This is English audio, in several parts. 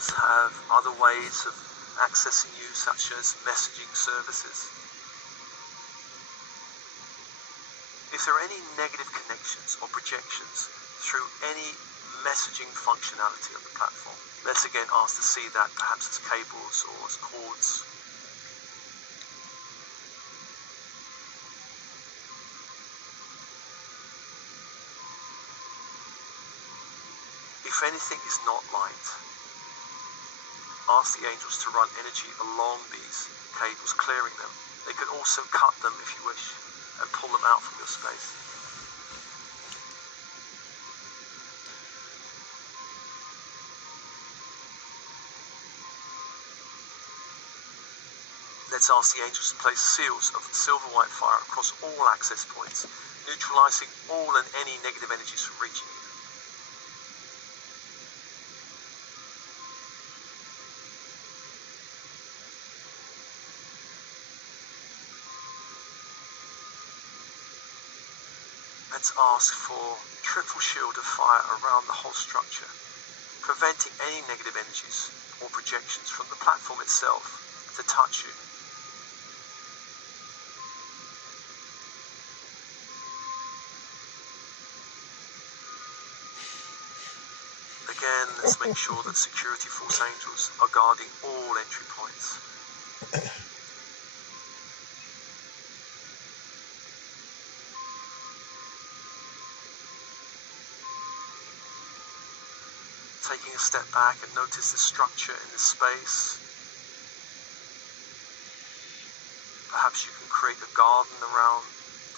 agents have other ways of accessing you, such as messaging services. If there are any negative connections or projections through any messaging functionality of the platform, let's again ask to see that perhaps as cables or as cords. If anything is not light, ask the angels to run energy along these cables, clearing them. They can also cut them if you wish and pull them out from your space. Let's ask the angels to place seals of silver white fire across all access points, neutralizing all and any negative energies from reaching you. Let's ask for triple shield of fire around the whole structure, preventing any negative energies or projections from the platform itself to touch you. Again, let's make sure that security force angels are guarding all entry points. Taking a step back and notice the structure in this space. Perhaps you can create a garden around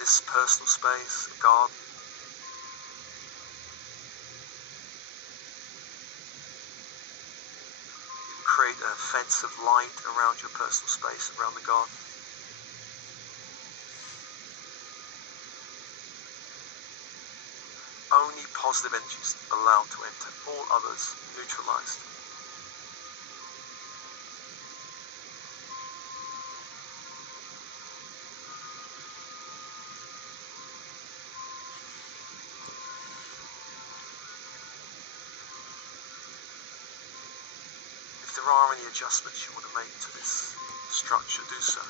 this personal space, a garden. You can create a fence of light around your personal space, around the garden. Only positive energies allowed to enter, all others neutralized. If there are any adjustments you want to make to this structure, do so.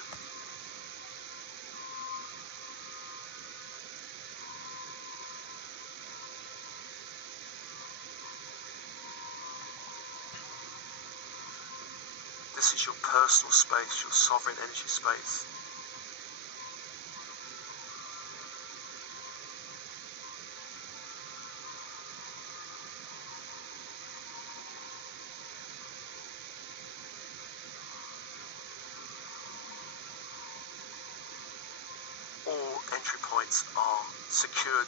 This is your personal space, your sovereign energy space. All entry points are secured.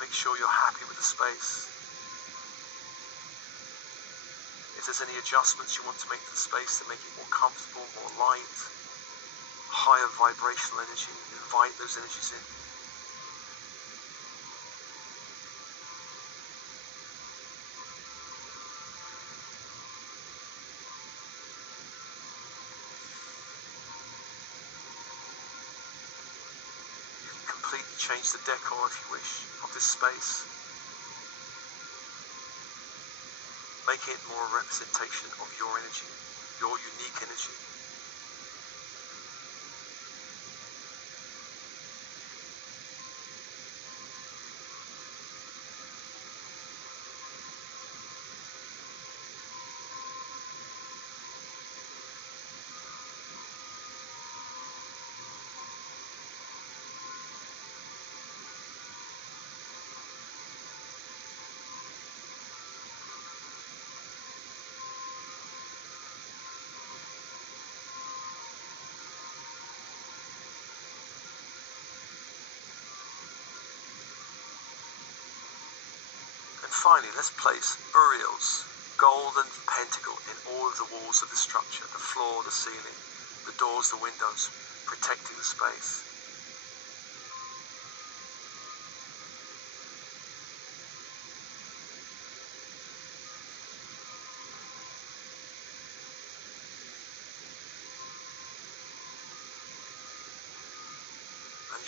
Make sure you're happy with the space. If there's any adjustments you want to make to the space to make it more comfortable, more light, higher vibrational energy, invite those energies in. You can completely change the decor if you wish of this space. Make it more a representation of your energy, your unique energy. Finally, let's place Uriel's golden pentacle in all of the walls of the structure, the floor, the ceiling, the doors, the windows, protecting the space.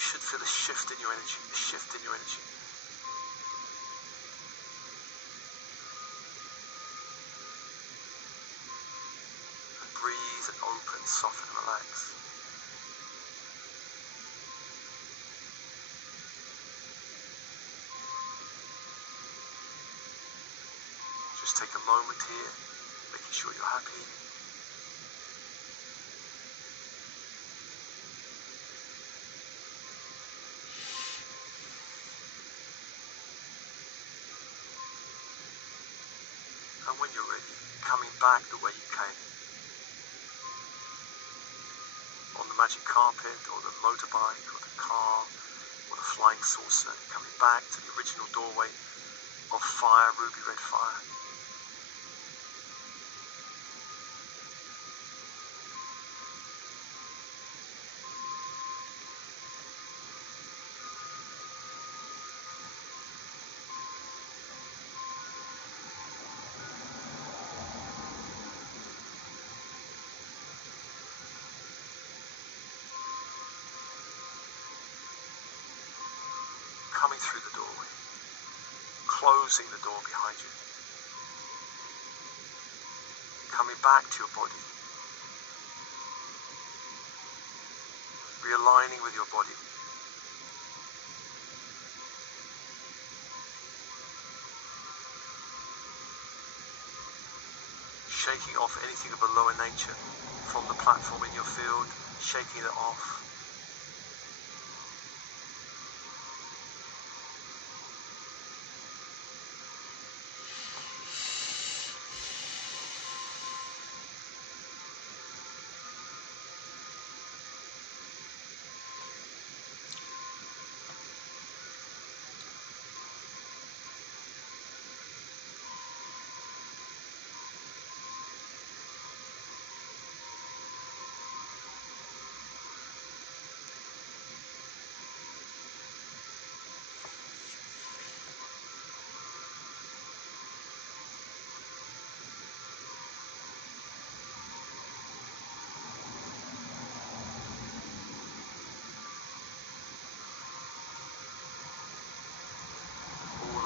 should feel a shift in your energy, a shift in your energy. And breathe and open, soften, relax. Just take a moment here, making sure you're happy. And when you're ready, coming back the way you came. On the magic carpet, or the motorbike, or the car, or the flying saucer, coming back to the original doorway of fire, ruby red fire. Coming through the doorway, closing the door behind you, coming back to your body, realigning with your body, shaking off anything of a lower nature from the platform in your field, shaking it off.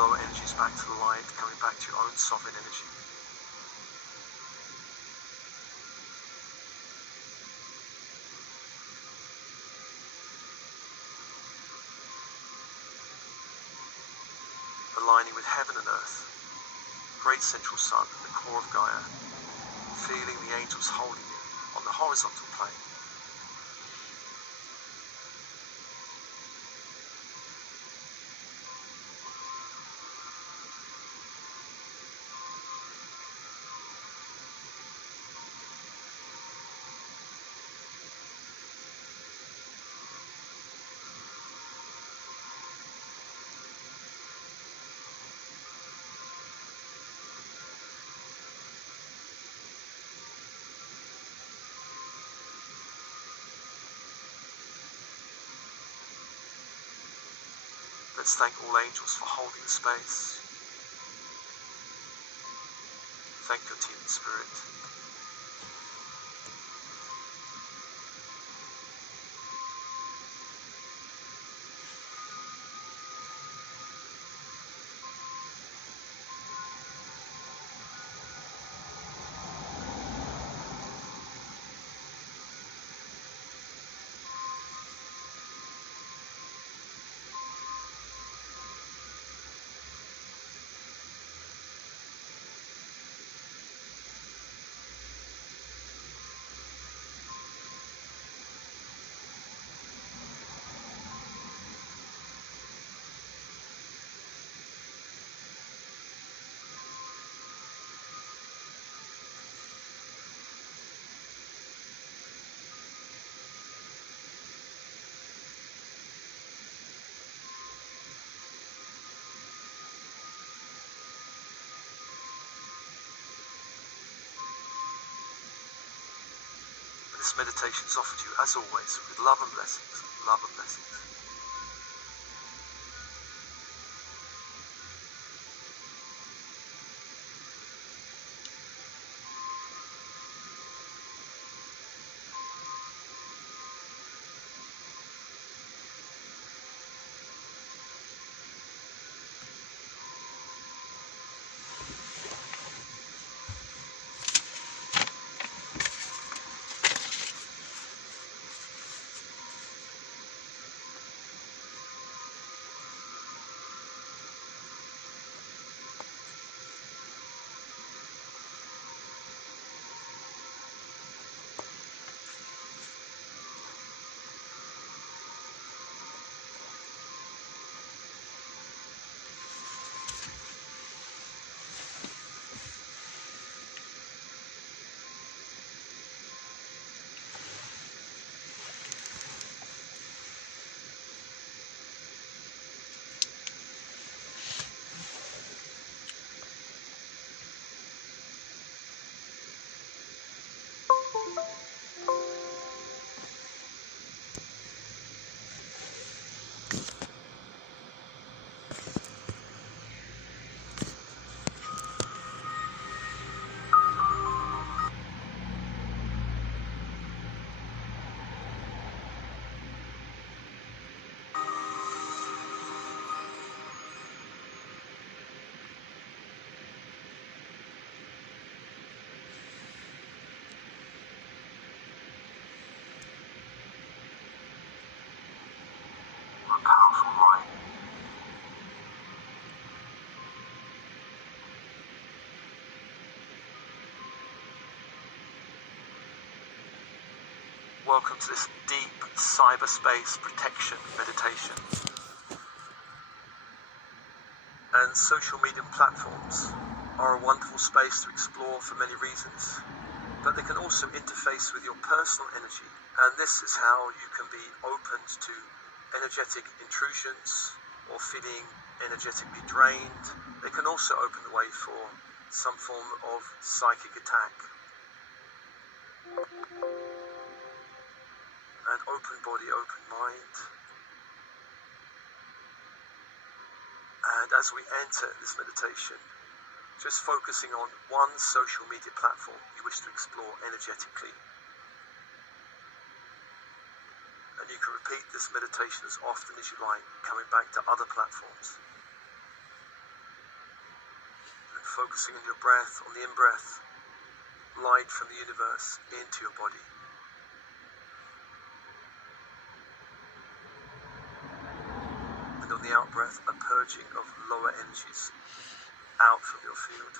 Lower energies back to the light, coming back to your own sovereign energy. Aligning with heaven and earth, great central sun, the core of Gaia, feeling the angels holding you on the horizontal plane. Let's thank all angels for holding the space. Thank your team in spirit. This meditation is offered to you, as always, with love and blessings. Love and blessings. welcome to this deep cyberspace protection meditation. And social media platforms are a wonderful space to explore for many reasons, but they can also interface with your personal energy, and this is how you can be open to energetic intrusions or feeling energetically drained. They can also open the way for some form of psychic attack. And open body, open mind. And as we enter this meditation, just focusing on one social media platform you wish to explore energetically. And you can repeat this meditation as often as you like, coming back to other platforms. And focusing on your breath, on the in-breath, light from the universe into your body. And on the out-breath, a purging of lower energies out from your field.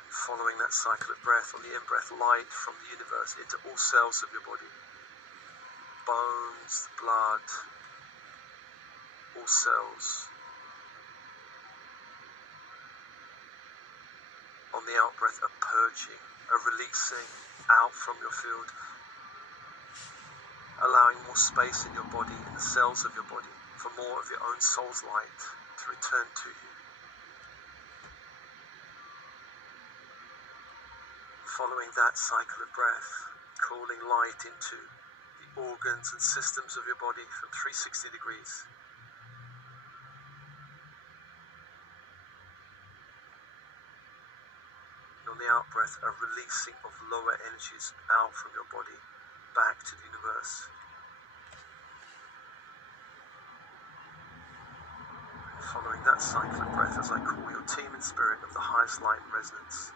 And following that cycle of breath, on the in-breath, light from the universe into all cells of your body. Bones, blood, all cells. On the out-breath, a purging, a releasing out from your field, allowing more space in your body, in the cells of your body, for more of your own soul's light to return to you. Following that cycle of breath, calling light into the organs and systems of your body from 360 degrees. And on the out-breath, a releasing of lower energies out from your body, back to the universe. Following that cycle of breath, as I call your team in spirit of the highest light and resonance,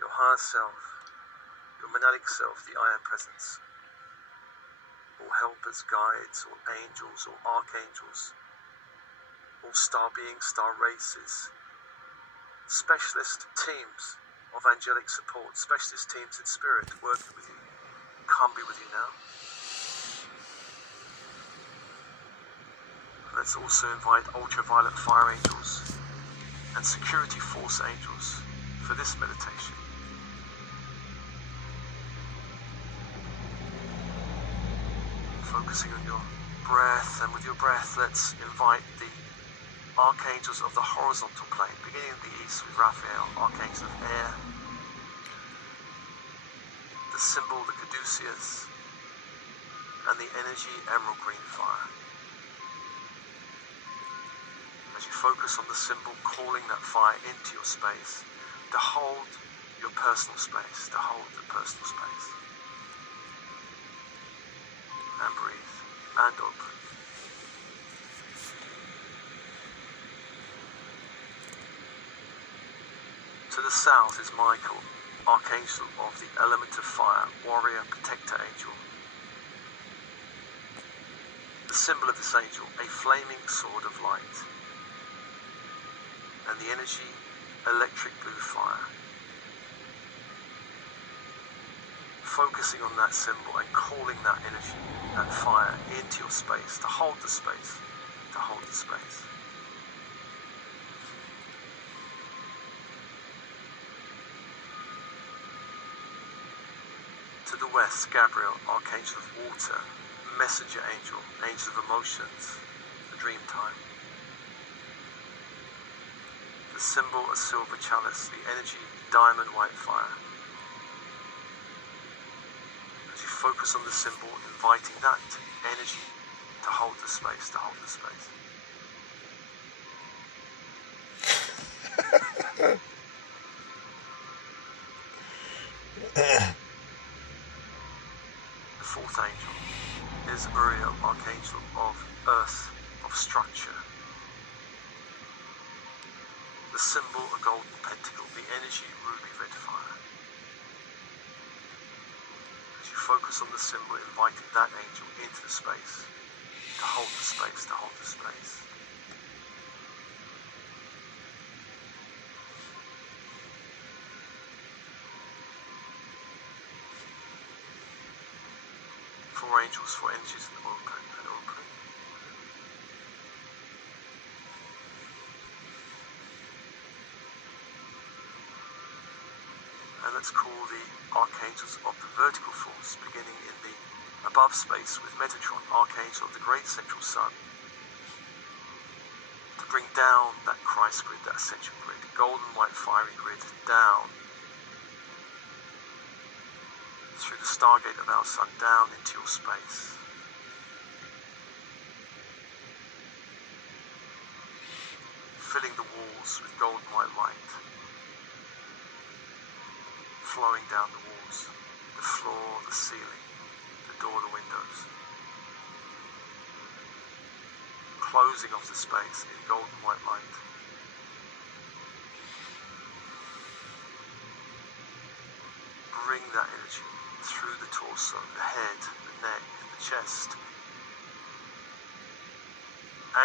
your higher self, your monadic self, the I Am Presence, all helpers, guides, all angels, all archangels, all star beings, star races, specialist teams of angelic support, specialist teams in spirit working with you, come be with you now. Let's also invite ultraviolet fire angels and security force angels for this meditation. Focusing on your breath, and with your breath, let's invite the archangels of the horizontal plane, beginning in the east with Raphael, archangel of air, the symbol, the caduceus, and the energy, emerald green fire. As you focus on the symbol, calling that fire into your space, to hold your personal space, to hold the personal space. And breathe, and open. To the south is Michael, archangel of the element of fire, warrior, protector angel. The symbol of this angel, a flaming sword of light. And the energy, electric blue fire. Focusing on that symbol and calling that energy, that fire, into your space, to hold the space, to hold the space. To the west, Gabriel, archangel of water, messenger angel, angel of emotions, the dream time. The symbol, a silver chalice, the energy, diamond white fire. As you focus on the symbol, inviting that energy to hold the space, to hold the space. The fourth angel is Uriel, archangel of earth, of structure. The symbol, a golden pentacle, the energy, ruby red fire. As you focus on the symbol, inviting that angel into the space, to hold the space, to hold the space. 4 angels, 4 energies, and open, and open. And let's call the archangels of the vertical force, beginning in the above space with Metatron, archangel of the great central sun, to bring down that Christ grid, that ascension grid, golden white fiery grid, down through the stargate of our sun, down into your space. Filling the walls with golden white light, flowing down the walls, the floor, the ceiling, the door, the windows, closing off the space in golden white light. Bring that energy through the torso, the head, the neck, the chest,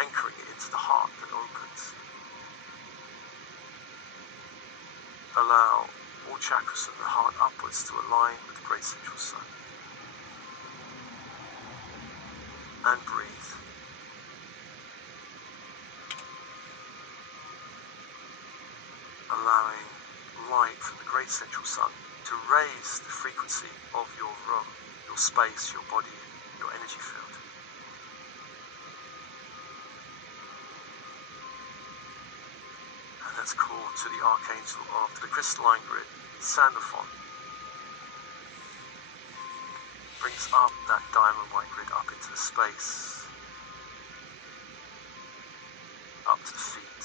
anchoring it into the heart that opens. Allow all chakras of the heart upwards to align with the great central sun. And breathe. Allowing light from the great central sun to raise the frequency of your room, your space, your body, your energy field. And let's call to the archangel of the crystalline grid, Sandalphon. Brings up that diamond white grid up into the space, up to the feet,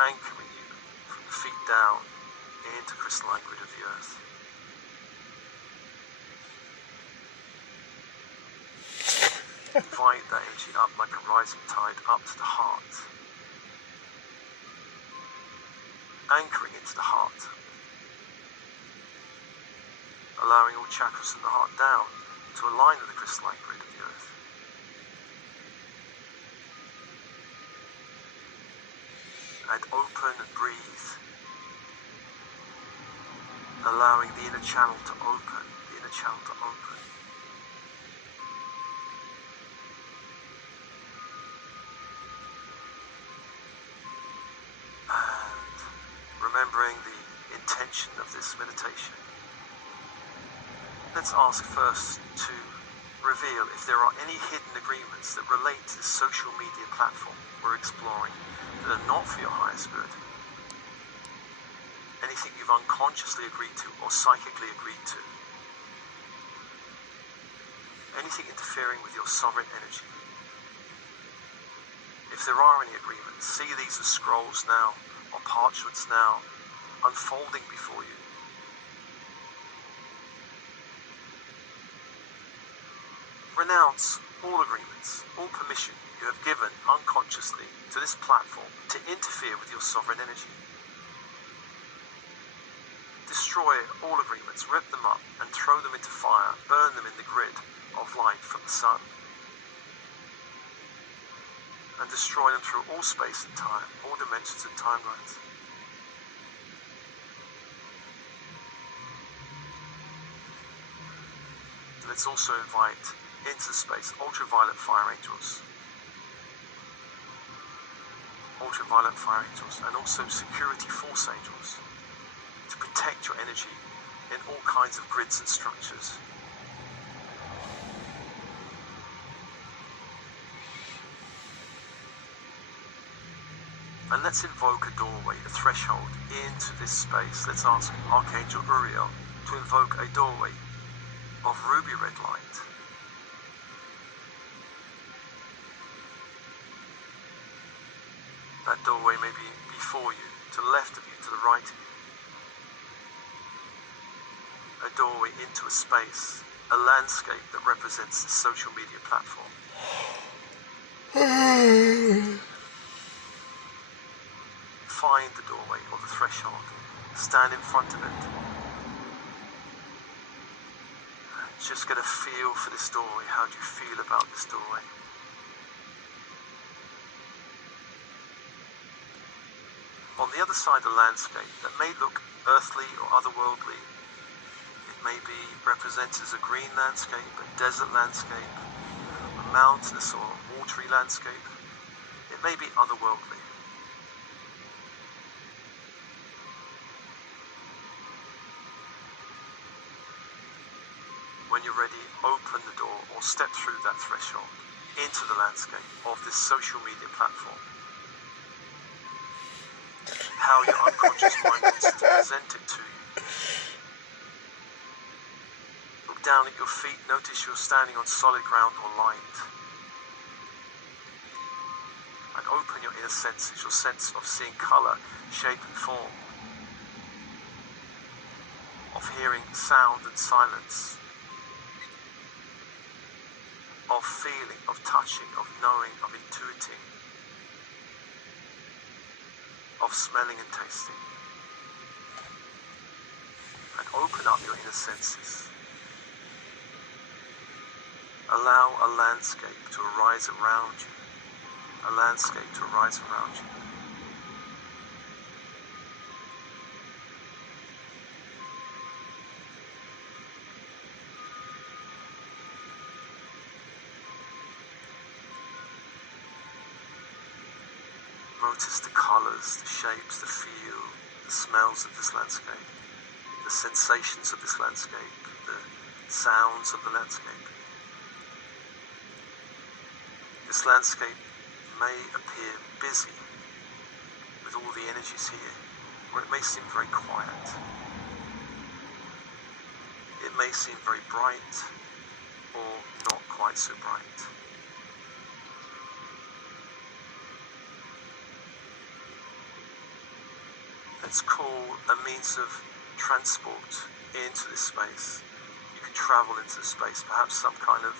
anchoring you from the feet down into crystalline grid of the earth. Invite that energy up like a rising tide up to the heart, anchoring into the heart, allowing all chakras in the heart down to align with the crystalline grid of the earth. And open and breathe, allowing the inner channel to open, the inner channel to open. And remembering the intention of this meditation, let's ask first to reveal if there are any hidden agreements that relate to this social media platform we're exploring that are not for your highest good. Anything you've unconsciously agreed to or psychically agreed to. Anything interfering with your sovereign energy. If there are any agreements, see these as scrolls now, or parchments now, unfolding before you. Renounce all agreements, all permission you have given unconsciously to this platform to interfere with your sovereign energy. Destroy all agreements, rip them up and throw them into fire, burn them in the grid of light from the sun. And destroy them through all space and time, all dimensions and timelines. Let's also invite into space ultraviolet fire angels, and also security force angels to protect your energy in all kinds of grids and structures. And let's invoke a doorway, a threshold into this space. Let's ask Archangel Uriel to invoke a doorway of ruby red light. That doorway may be before you, to the left of you, to the right of you. A doorway into a space, a landscape that represents the social media platform. Find the doorway or the threshold. Stand in front of it. Just get a feel for this doorway. How do you feel about this doorway? On the other side of the landscape that may look earthly or otherworldly, it may be represented as a green landscape, a desert landscape, a mountainous or watery landscape. It may be otherworldly. When you're ready, open the door or step through that threshold into the landscape of this social media platform. How your unconscious mind wants to present it to you. Look down at your feet, notice you're standing on solid ground or light. And open your inner senses, your sense of seeing colour, shape and form, of hearing sound and silence, of feeling, of touching, of knowing, of intuiting, of smelling and tasting. And open up your inner senses. Allow a landscape to arise around you. A landscape to arise around you. Notice the colours, the shapes, the feel, the smells of this landscape, the sensations of this landscape, the sounds of the landscape. This landscape may appear busy with all the energies here, or it may seem very quiet. It may seem very bright, or not quite so bright. Let's call a means of transport into this space. You can travel into the space, perhaps some kind of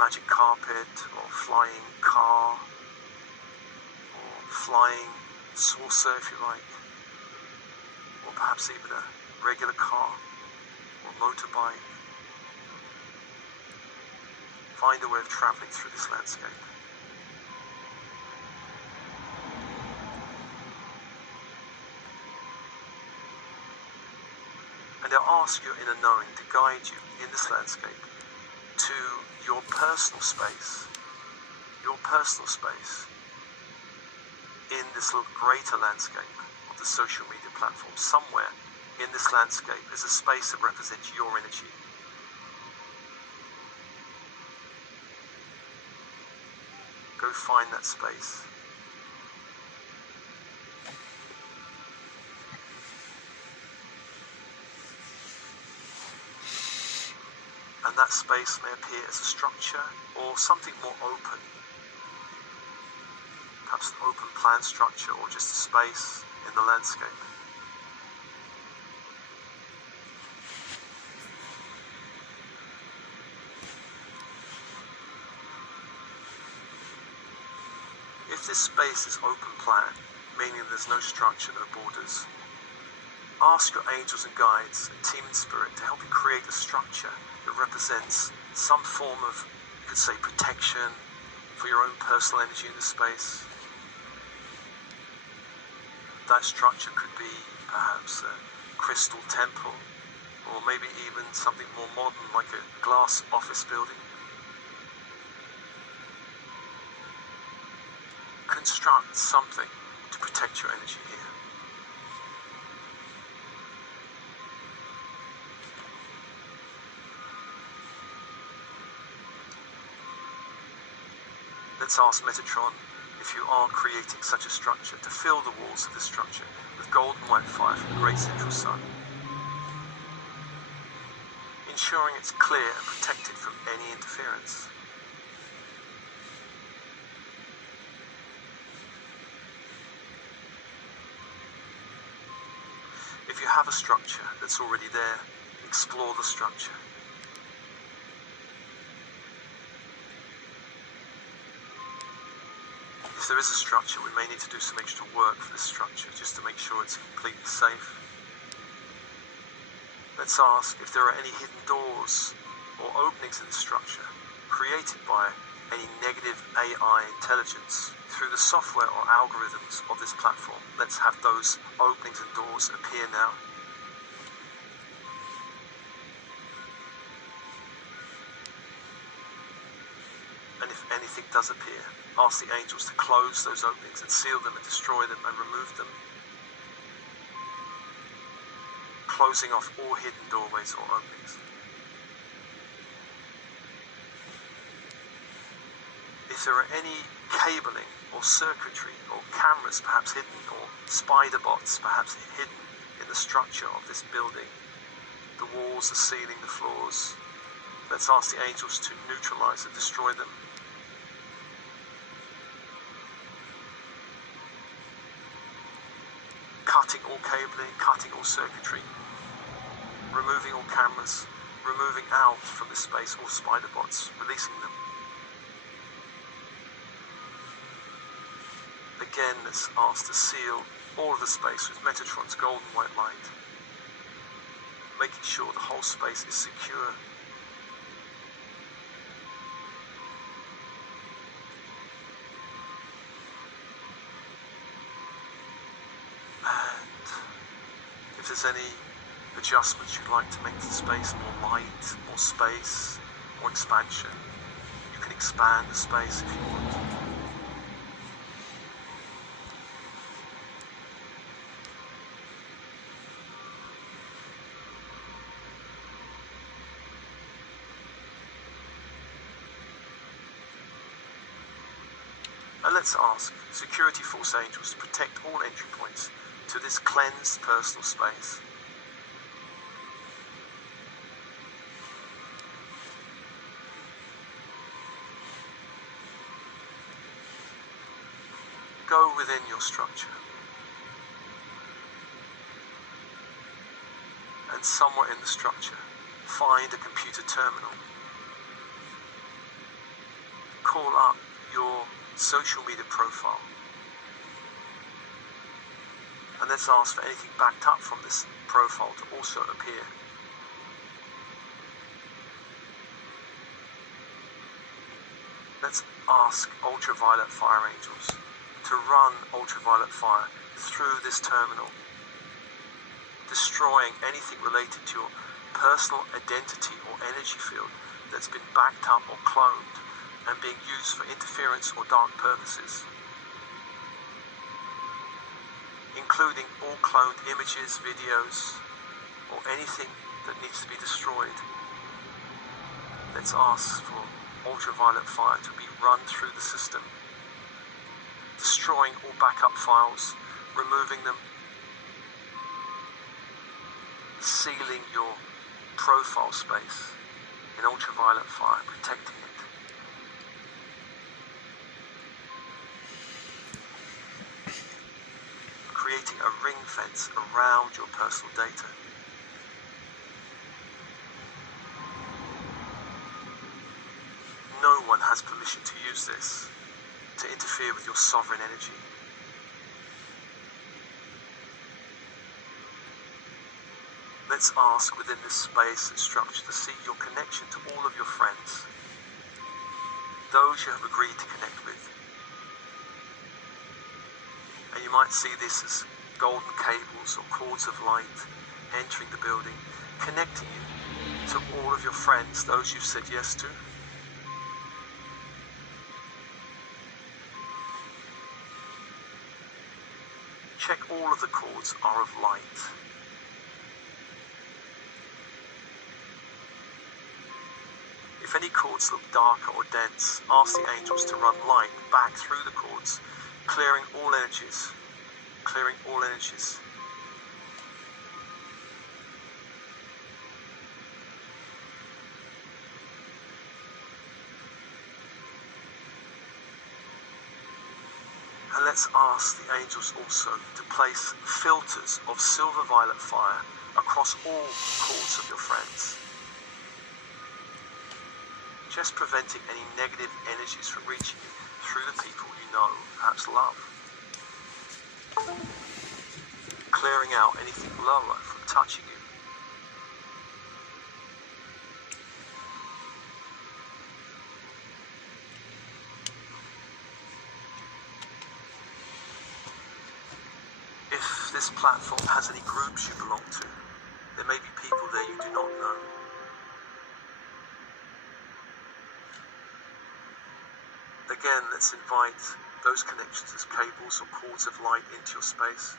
magic carpet or flying car or flying saucer if you like, or perhaps even a regular car or motorbike. Find a way of traveling through this landscape. And I'll ask your inner knowing to guide you in this landscape to your personal space in this little greater landscape of the social media platform. Somewhere in this landscape is a space that represents your energy. Go find that space. And that space may appear as a structure or something more open. Perhaps an open plan structure or just a space in the landscape. If this space is open plan, meaning there's no structure, no borders, ask your angels and guides and team in spirit to help you create a structure that represents some form of, you could say, protection for your own personal energy in the space. That structure could be perhaps a crystal temple, or maybe even something more modern like a glass office building. Construct something to protect your energy here. Let's ask Metatron if you are creating such a structure to fill the walls of this structure with gold and white fire from the great central sun, ensuring it's clear and protected from any interference. If you have a structure that's already there, explore the structure. If there is a structure, we may need to do some extra work for this structure just to make sure it's completely safe. Let's ask if there are any hidden doors or openings in the structure created by any negative AI intelligence through the software or algorithms of this platform. Let's have those openings and doors appear now. does appear, ask the angels to close those openings and seal them and destroy them and remove them, closing off all hidden doorways or openings. If there are any cabling or circuitry or cameras perhaps hidden, or spider bots perhaps hidden in the structure of this building, the walls, the ceiling, the floors, let's ask the angels to neutralize and destroy them. Cutting all cabling, cutting all circuitry, removing all cameras, removing out from this space all spider bots, releasing them. Again, let's ask to seal all of the space with Metatron's golden white light, making sure the whole space is secure. And if there's any adjustments you'd like to make to the space, more light, more space, more expansion, you can expand the space if you want. And let's ask security force angels to protect all entry points to this cleansed personal space. Go within your structure, and somewhere in the structure, find a computer terminal. Call up your social media profile, and let's ask for anything backed up from this profile to also appear. Let's ask ultraviolet fire angels to run ultraviolet fire through this terminal, destroying anything related to your personal identity or energy field that's been backed up or cloned and being used for interference or dark purposes, including all cloned images, videos, or anything that needs to be destroyed. Let's ask for ultraviolet fire to be run through the system, destroying all backup files, removing them, sealing your profile space in ultraviolet fire, protecting it. Creating a ring fence around your personal data. No one has permission to use this to interfere with your sovereign energy. Let's ask within this space and structure to see your connection to all of your friends, those you have agreed to connect with. And you might see this as golden cables or cords of light entering the building, connecting you to all of your friends, those you've said yes to. Check all of the cords are of light. If any cords look darker or dense, ask the angels to run light back through the cords, clearing all energies, clearing all energies. And let's ask the angels also to place filters of silver violet fire across all cords of your friends, just preventing any negative energies from reaching you through the people you know, perhaps love. Clearing out anything lower from touching you. If this platform has any groups you belong to, there may be people there you do not know. again, let's invite those connections as cables or cords of light into your space.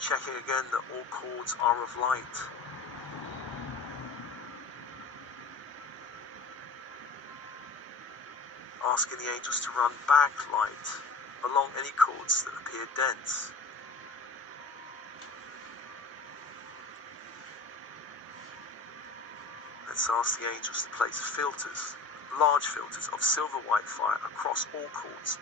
Checking again that all cords are of light. Asking the angels to run back light along any cords that appear dense. Let's ask the angels to place filters, large filters of silver white fire across all cords.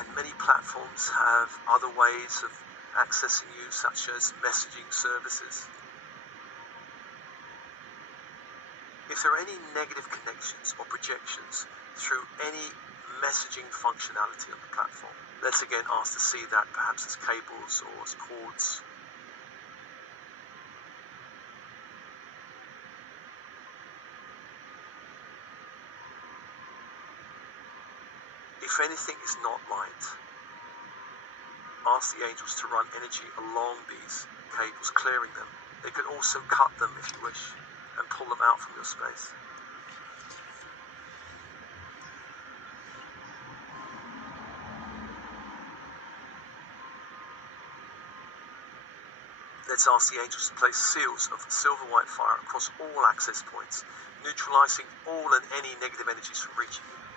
And many platforms have other ways of accessing you, such as messaging services. If there are any negative connections or projections through any messaging functionality on the platform, let's again ask to see that perhaps as cables or as cords. If anything is not light, ask the angels to run energy along these cables, clearing them. They can also cut them if you wish and pull them out from your space. Let's ask the angels to place seals of silver white fire across all access points, neutralizing all and any negative energies from reaching you.